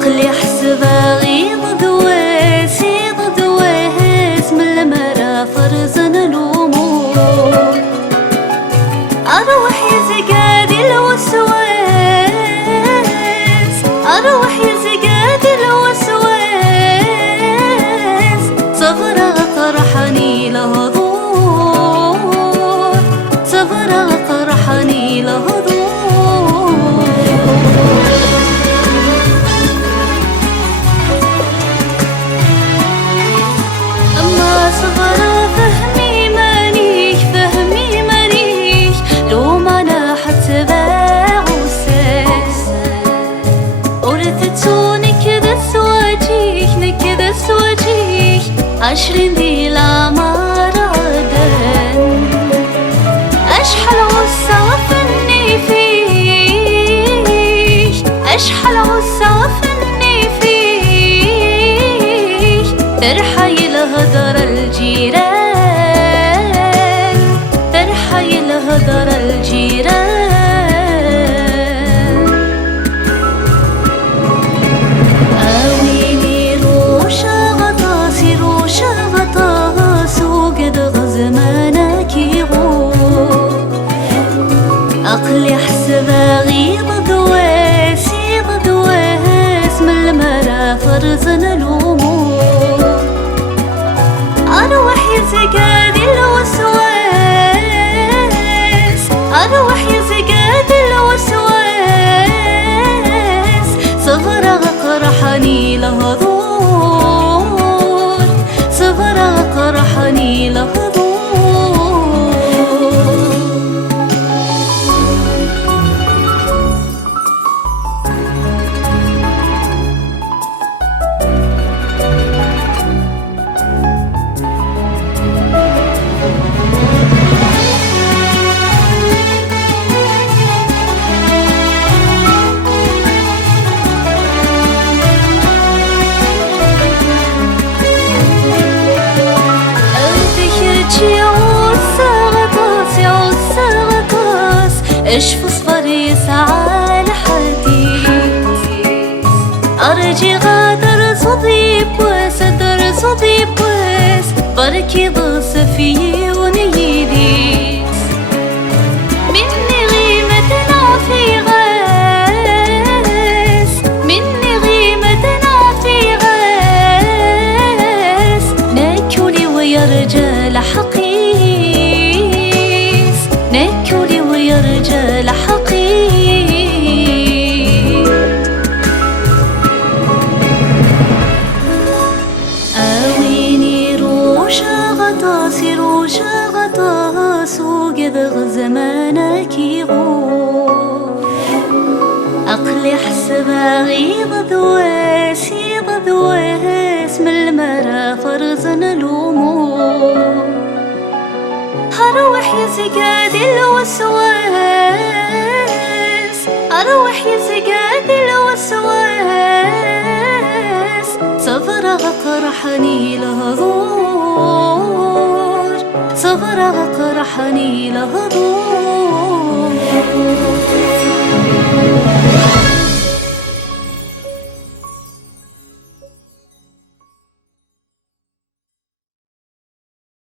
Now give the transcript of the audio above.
عقلي حسب غيض دواسي ضد واهز من المرا فرزن الأمور أروح يزقاد الوسواس أروح يزقاد الوسواس صبر قرحني لهضور صبر قرحني لهضور عشرين دي العمر عدن أشحل عالصافني فيش أشحل عالصافني فيش ترحي لهدر الجيران ترحي لهدر الجيران عقلي حسب غيض دواسي ضد واس من المرا فرزن الأمور أروح يزقاد الوسواس أروح يزقاد الوسواس صبر قرحني لهضور صبر قرحني لهضور اش في صفري ساعة الحديث أرجي غادر صديب وسدر صديب وس بركي ضص في ونيديس مني غيمتنا في غاس مني غيمتنا في غاس ناكلي ويرجى لحقيس ناكلي ويرجى لحقيق آويني روشا غطاسي روشا غطاس وقذغ زمانك يغور عقلي حسب غيض دواسي ضد واس من المرا فرزن الأمور أروح يزقاد الوسواس أروح يزقاد الوسواس صبر قرحني لهضور صبر قرحني لهضور